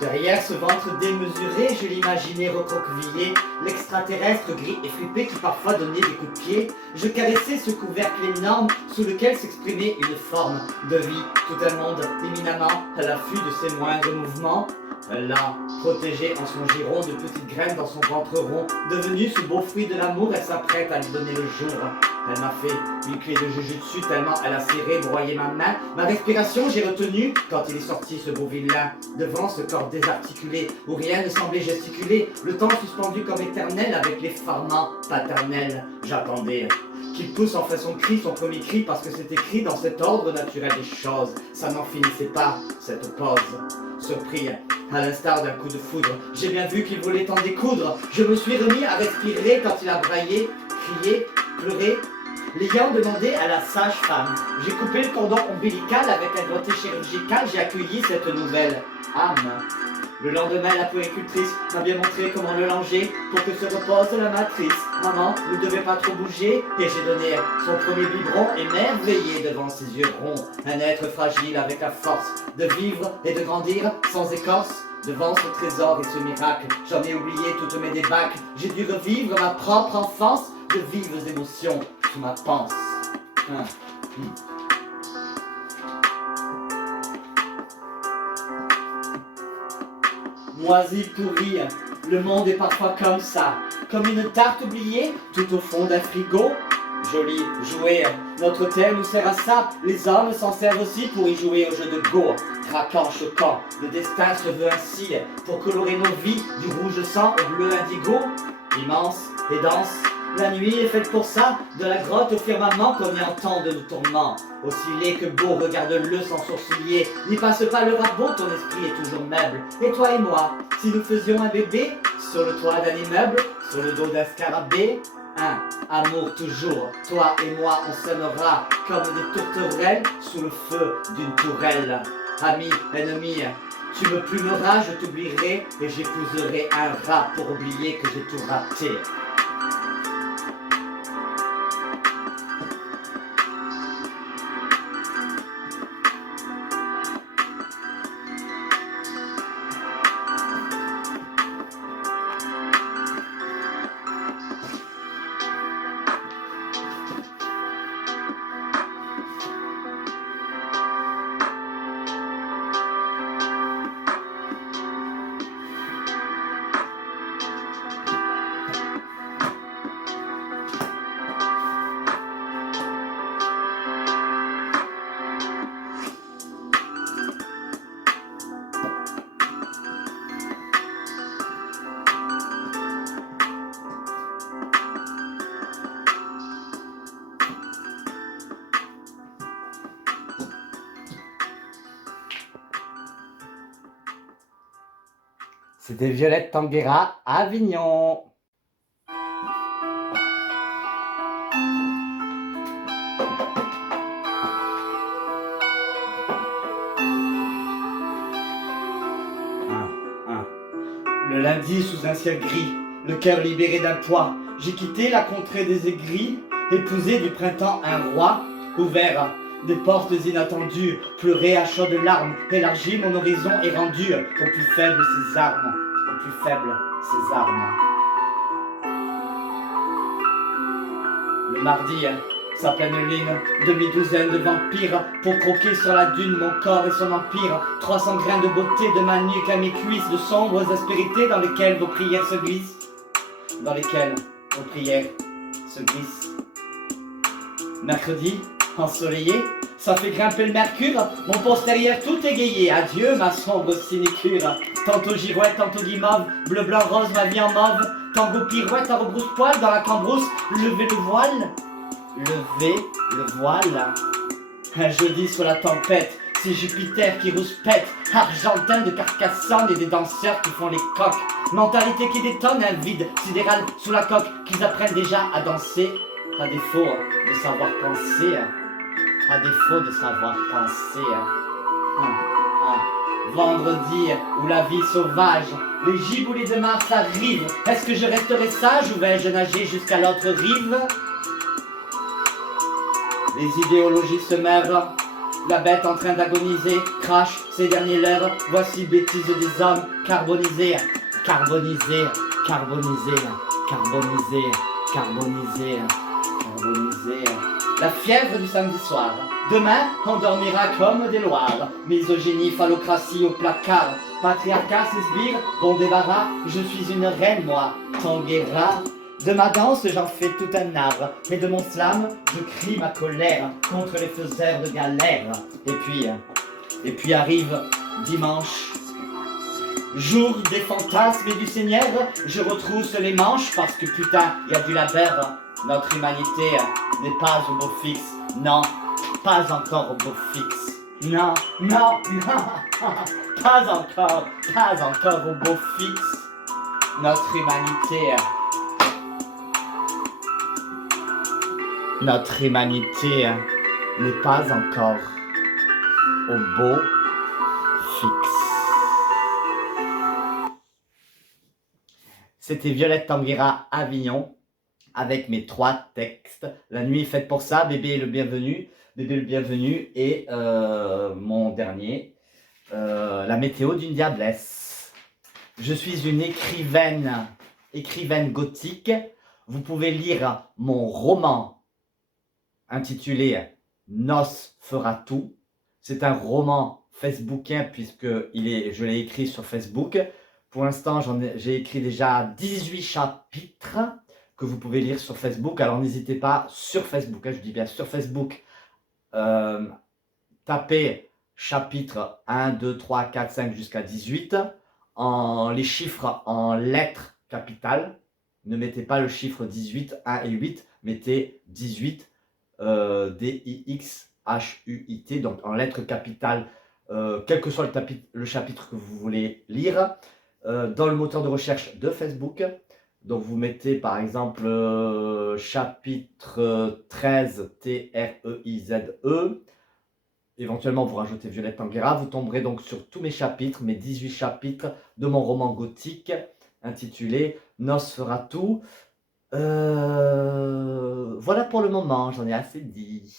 Derrière ce ventre démesuré, je l'imaginais recroquevillé, l'extraterrestre gris et fripé qui parfois donnait des coups de pied. Je caressais ce couvercle énorme sous lequel s'exprimait une forme de vie, tout un monde éminemment à l'affût de ses moindres mouvements. Elle l'a protégé en son giron de petites graines dans son ventre rond. Devenu ce beau fruit de l'amour, elle s'apprête à lui donner le jour. Elle m'a fait une clé de jujutsu tellement elle a serré, broyé ma main. Ma respiration j'ai retenu quand il est sorti ce beau vilain. Devant ce corps désarticulé où rien ne semblait gesticuler, le temps suspendu comme éternel avec l'effarement paternel. J'attendais qu'il pousse enfin son cri, son premier cri, parce que c'est écrit dans cet ordre naturel des choses. Ça n'en finissait pas, cette pause. Surpris, à l'instar d'un coup de foudre, j'ai bien vu qu'il voulait en découdre. Je me suis remis à respirer quand il a braillé, crié, pleuré, l'ayant demandé à la sage-femme. J'ai coupé le cordon ombilical avec un doigté chirurgical, j'ai accueilli cette nouvelle âme. Le lendemain, la puéricultrice m'a bien montré comment le langer pour que se repose la matrice. Maman ne devait pas trop bouger et j'ai donné son premier biberon émerveillé devant ses yeux ronds. Un être fragile avec la force de vivre et de grandir sans écorce. Devant ce trésor et ce miracle, j'en ai oublié toutes mes débâcles. J'ai dû revivre ma propre enfance, de vives émotions sous ma panse. Moisi pourri, le monde est parfois comme ça, comme une tarte oubliée tout au fond d'un frigo. Joli jouet, notre terre nous sert à ça, les hommes s'en servent aussi pour y jouer au jeu de Go. Craquant, choquant, le destin se veut ainsi, pour colorer nos vies du rouge sang au bleu indigo. Immense et dense, la nuit est faite pour ça, de la grotte au firmament qu'on y entend de nos tourments. Aussi laid que beau, regarde-le sans sourciller, n'y passe pas le rabot, ton esprit est toujours meuble. Et toi et moi, si nous faisions un bébé, sur le toit d'un immeuble, sur le dos d'un scarabée, amour toujours, toi et moi on s'aimera comme des tourterelles sous le feu d'une tourelle. Ami, ennemi, tu me plumeras, je t'oublierai et j'épouserai un rat pour oublier que j'ai tout raté. C'était Violette Tanguera, Avignon. Le lundi, sous un ciel gris, le cœur libéré d'un poids, j'ai quitté la contrée des aigris, épousé du printemps un roi, ouvert des portes inattendues, pleuré à chaudes larmes, élargi mon horizon et rendu aux plus faibles ses armes, aux plus faibles ses armes. Le mardi, sa pleine lune, demi-douzaine de vampires, pour croquer sur la dune mon corps et son empire, 300 grains de beauté de ma nuque à mes cuisses, de sombres aspérités dans lesquelles vos prières se glissent, dans lesquelles vos prières se glissent. Mercredi, ensoleillé, ça fait grimper le mercure, mon postérieur tout égayé, adieu ma sombre sinécure. Tantôt girouette, tantôt guimauve, bleu, blanc, rose, ma vie en mauve, tango pirouette à rebrousse-poil dans la cambrousse, levez le voile, levez le voile. Un jeudi sur la tempête, c'est Jupiter qui rouspète, argentin de Carcassonne et des danseurs qui font les coqs. Mentalité qui détonne, un vide sidéral sous la coque, qu'ils apprennent déjà à danser, à défaut de savoir penser, à défaut de savoir penser. Vendredi, où la vie sauvage, les giboulées de Mars arrivent, est-ce que je resterai sage ou vais-je nager jusqu'à l'autre rive? Les idéologies se meurent, la bête en train d'agoniser, crache ses derniers lèvres, voici bêtise des hommes, carbonisés, carbonisés, carbonisés, carbonisés, carbonisés, carbonisés. La fièvre du samedi soir. Demain, on dormira comme des loirs. Misogynie, phallocratie au placard. Patriarcat, c'est sbire, bon débarras. Je suis une reine, moi, Tanguera. De ma danse, j'en fais tout un art. Mais de mon slam, je crie ma colère contre les faiseurs de galère. Et puis arrive dimanche. Jour des fantasmes et du Seigneur, je retrousse les manches parce que putain, y a du labeur. Notre humanité n'est pas au beau fixe. Non, pas encore au beau fixe. Non, non, non, pas encore au beau fixe. Notre humanité n'est pas encore au beau fixe. C'était Violette Tanguera Avignon avec mes 3 textes. La nuit est faite pour ça, Bébé est le bienvenu. Bébé le bienvenu et mon dernier, La météo d'une diablesse. Je suis une écrivaine gothique. Vous pouvez lire mon roman intitulé Nosferatu. C'est un roman facebookien puisque je l'ai écrit sur Facebook. Pour l'instant, j'ai écrit déjà 18 chapitres que vous pouvez lire sur Facebook. Alors n'hésitez pas, sur Facebook, je dis bien sur Facebook, tapez chapitre 1, 2, 3, 4, 5 jusqu'à 18, les chiffres en lettres capitales. Ne mettez pas le chiffre 18, 1 et 8, mettez 18, D-I-X-H-U-I-T, donc en lettres capitales, quel que soit le chapitre que vous voulez lire. Dans le moteur de recherche de Facebook. Donc vous mettez par exemple chapitre 13 T-R-E-I-Z-E. Éventuellement vous rajoutez Violette Tanguera. Vous tomberez donc sur tous mes chapitres, mes 18 chapitres de mon roman gothique intitulé Nosferatu. Voilà pour le moment, j'en ai assez dit.